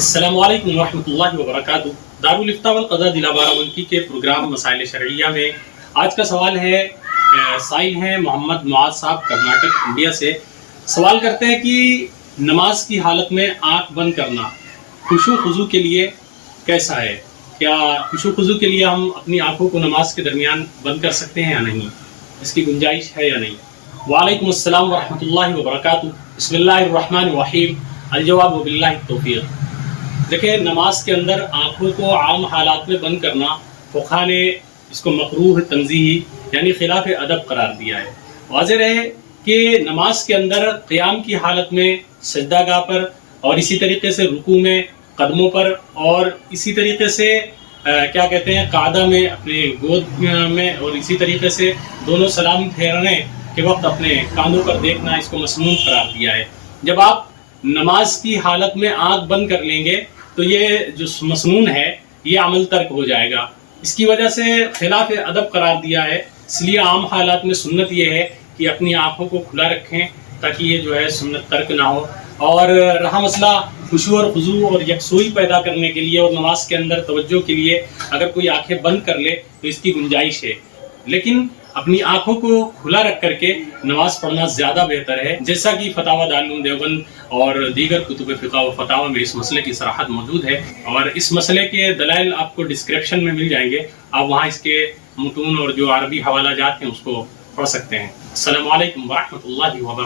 السلام علیکم ورحمۃ اللہ وبرکاتہ۔ دارالفتاء والقضاء ضلع بارہمولکی کے پروگرام مسائل شرعیہ میں آج کا سوال ہے، سائل ہیں محمد معاذ صاحب کرناٹک انڈیا سے۔ سوال کرتے ہیں کہ نماز کی حالت میں آنکھ بند کرنا خشوع خضوع کے لیے کیسا ہے؟ کیا خشوع خضوع کے لیے ہم اپنی آنکھوں کو نماز کے درمیان بند کر سکتے ہیں یا نہیں؟ اس کی گنجائش ہے یا نہیں؟ وعلیکم السلام ورحمۃ اللہ وبرکاتہ۔ بسم اللہ الرحمن الرحیم، الجواب باللہ التوفیق۔ دیکھیں، نماز کے اندر آنکھوں کو عام حالات میں بند کرنا فقہا نے اس کو مکروہ تنزیہی یعنی خلاف ادب قرار دیا ہے۔ واضح رہے کہ نماز کے اندر قیام کی حالت میں سجدہ گاہ پر اور اسی طریقے سے رکوع میں قدموں پر اور اسی طریقے سے کیا کہتے ہیں قعدہ میں اپنے گود میں اور اسی طریقے سے دونوں سلام پھیرنے کے وقت اپنے کاندھوں پر دیکھنا اس کو مسنون قرار دیا ہے۔ جب آپ نماز کی حالت میں آنکھ بند کر لیں گے تو یہ جو مسنون ہے یہ عمل ترک ہو جائے گا۔ اس کی وجہ سے خلاف ادب قرار دیا ہے، اس لیے عام حالات میں سنت یہ ہے کہ اپنی آنکھوں کو کھلا رکھیں تاکہ یہ جو ہے سنت ترک نہ ہو۔ اور رہا مسئلہ خشوع اور خضوع اور یکسوئی پیدا کرنے کے لیے اور نماز کے اندر توجہ کے لیے اگر کوئی آنکھیں بند کر لے تو اس کی گنجائش ہے، لیکن اپنی آنکھوں کو کھلا رکھ کر کے نماز پڑھنا زیادہ بہتر ہے، جیسا کہ فتاوی دارالعلوم دیوبند اور دیگر کتب فقہ و فتاوی میں اس مسئلے کی صراحت موجود ہے، اور اس مسئلے کے دلائل آپ کو ڈسکرپشن میں مل جائیں گے، آپ وہاں اس کے متون اور جو عربی حوالہ جات ہیں اس کو پڑھ سکتے ہیں۔ السلام علیکم ورحمۃ اللہ وبرکاتہ۔